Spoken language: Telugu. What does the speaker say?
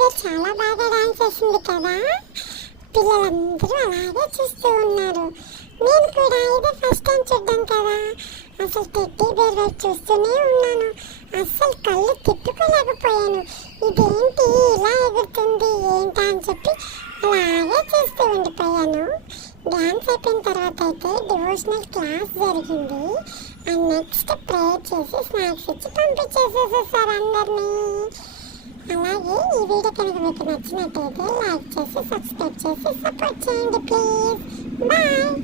బేబీ చాలా బాగా డాన్స్ చేసింది కదా. పిల్లలందరూ అలాగే చూస్తూ ఉన్నారు. నేను కూడా ఇదే ఫస్ట్ టైం చూడ్డాం కదా. అసలు టెడ్డీ బేర్ వైపు చూస్తూనే ఉన్నాను. అస్సలు కళ్ళు తిప్పుకోలేకపోయాను. ఇదేంటి ఇలా ఎగురుతుంది ఏంటా అని చెప్పి అలాగే చూస్తూ ఉండిపోయాను. డ్యాన్స్ అయిపోయిన తర్వాత అయితే డివోషనల్ క్లాస్ జరిగింది. అండ్ నెక్స్ట్ ప్రేయర్ చేసి స్నాక్స్ ఇచ్చి పంపించేసేసారు అందరినీ. అలాగే ఈ వీడియో కనుక మీకు నచ్చినట్టయితే లైక్ చేసి సబ్స్క్రైబ్ చేసి సపోర్ట్ చేయండి ప్లీజ్. బాయ్.